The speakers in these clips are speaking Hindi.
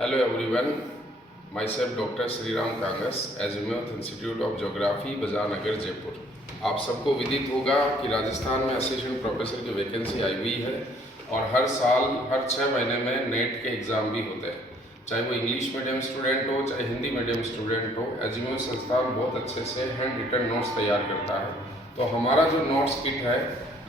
Hello everyone, myself Dr. Sriram Kangas, Azimuth Institute of Geography, बाजार नगर जयपुर। आप सबको विदित होगा कि राजस्थान में असिस्टेंट प्रोफेसर की वैकेंसी आई हुई है और हर साल हर 6 महीने में नेट के एग्ज़ाम भी होते हैं, चाहे वो इंग्लिश मीडियम स्टूडेंट हो चाहे हिंदी मीडियम स्टूडेंट हो। एजिमुथ संस्थान बहुत अच्छे से हैंड रिटन नोट्स तैयार करता है। तो हमारा जो नोट्स किट है,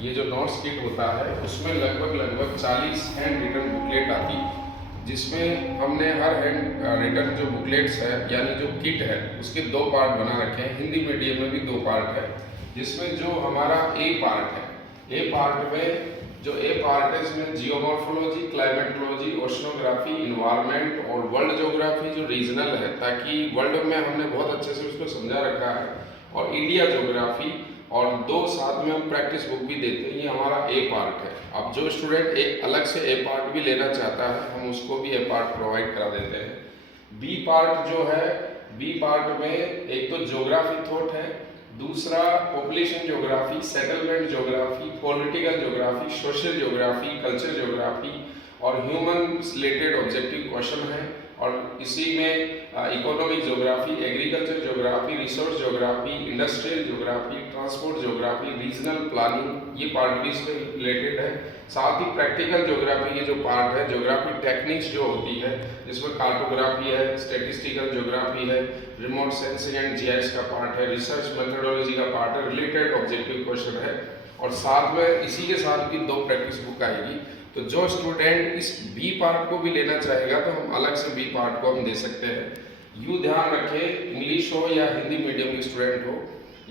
ये जो नोट्स किट होता है उसमें लगभग 40 हैंड रिटन बुकलेट आती है, जिसमें हमने हर हैंड रिटन जो बुकलेट्स है यानी जो किट है उसके 2 पार्ट बना रखे हैं। हिंदी मीडियम में भी 2 पार्ट है, जिसमें जो हमारा ए पार्ट है, ए पार्ट में जो ए पार्ट है इसमें जियोमॉर्फोलॉजी, क्लाइमेटोलॉजी, ओशनोग्राफी, इन्वायरमेंट और वर्ल्ड ज्योग्राफी जो रीजनल है, ताकि वर्ल्ड में हमने बहुत अच्छे से उसको समझा रखा है, और इंडिया ज्योग्राफी, और 2 साथ में हम प्रैक्टिस बुक भी देते हैं। ये हमारा ए पार्ट है। अब जो स्टूडेंट एक अलग से ए पार्ट भी लेना चाहता है, हम उसको भी ए पार्ट प्रोवाइड करा देते हैं। बी पार्ट जो है, बी पार्ट में एक तो ज्योग्राफी थॉट है, दूसरा population geography, settlement geography, political geography, social geography, culture geography और ह्यूमन रिलेटेड ऑब्जेक्टिव क्वेश्चन है। और इसी में economic geography, agriculture geography, resource geography, industrial geography, transport geography, regional planning, ये पार्ट भी इसमें रिलेटेड है। साथ ही प्रैक्टिकल ज्योग्राफी के जो पार्ट है, ज्योग्राफी टेक्निक्स जो होती है, जिसमें कार्टोग्राफी है, स्टैटिस्टिकल ज्योग्राफी है, रिमोट सेंसिंग एंड जीआईएस का पार्ट है, रिसर्च मेथोडोलॉजी का पार्ट है, रिलेटेड ऑब्जेक्टिव क्वेश्चन है। और साथ में इसी के साथ भी 2 प्रैक्टिस बुक आएगी। तो जो स्टूडेंट इस बी पार्ट को भी लेना चाहेगा तो हम अलग से बी पार्ट को हम दे सकते हैं। यूँ ध्यान रखें, इंग्लिश हो या हिंदी मीडियम के स्टूडेंट हो,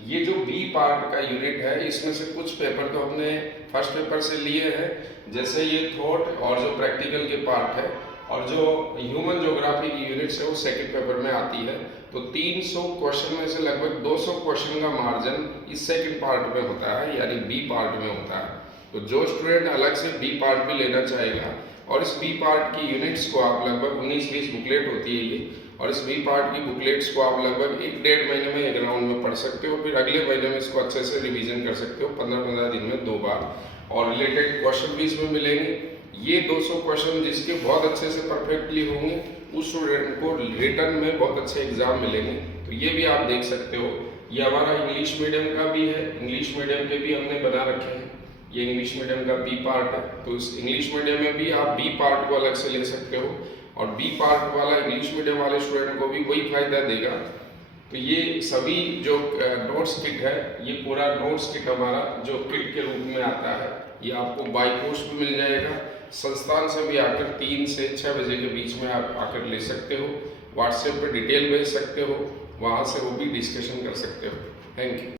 ये जो बी पार्ट का यूनिट है इसमें से कुछ पेपर तो हमने फर्स्ट पेपर से लिए हैं, जैसे ये थॉट और जो प्रैक्टिकल के पार्ट है, और जो ह्यूमन ज्योग्राफी की यूनिट्स है वो सेकंड पेपर में आती है। तो 300 क्वेश्चन में से लगभग 200 क्वेश्चन का मार्जिन इस सेकंड पार्ट में होता है, यानी बी पार्ट में होता है। तो जो स्टूडेंट अलग से बी पार्ट भी लेना चाहेगा, और इस बी पार्ट की यूनिट्स को आप लगभग 19-20 बुकलेट होती है ये, और इस बी पार्ट की बुकलेट्स को आप लगभग 1-1.5 महीने में एक राउंड में पढ़ सकते हो, फिर अगले महीने में इसको अच्छे से रिवीजन कर सकते हो 15-15 दिन में 2 बार, और रिलेटेड क्वेश्चन भी इसमें मिलेंगे। ये 200 क्वेश्चन जिसके बहुत अच्छे से परफेक्टली होंगे, उस स्टूडेंट को रिटर्न में बहुत अच्छे एग्जाम मिलेंगे। तो ये भी आप देख सकते हो। ये हमारा इंग्लिश मीडियम का भी है, इंग्लिश मीडियम के भी हमने बना रखे हैं। ये इंग्लिश मीडियम का बी पार्ट है, तो इस इंग्लिश मीडियम में भी आप बी पार्ट को अलग से ले सकते हो, और बी पार्ट वाला इंग्लिश मीडियम वाले स्टूडेंट को भी वही फायदा देगा। तो ये सभी जो नोट्स किट है, ये पूरा नोट्स किट हमारा जो किट के रूप में आता है, ये आपको बाय पोस्ट भी मिल जाएगा। संस्थान से भी आकर 3 से 6 बजे के बीच में आप आकर ले सकते हो। व्हाट्सएप पर डिटेल भेज सकते हो, वहाँ से वो भी डिस्कशन कर सकते हो। Thank you.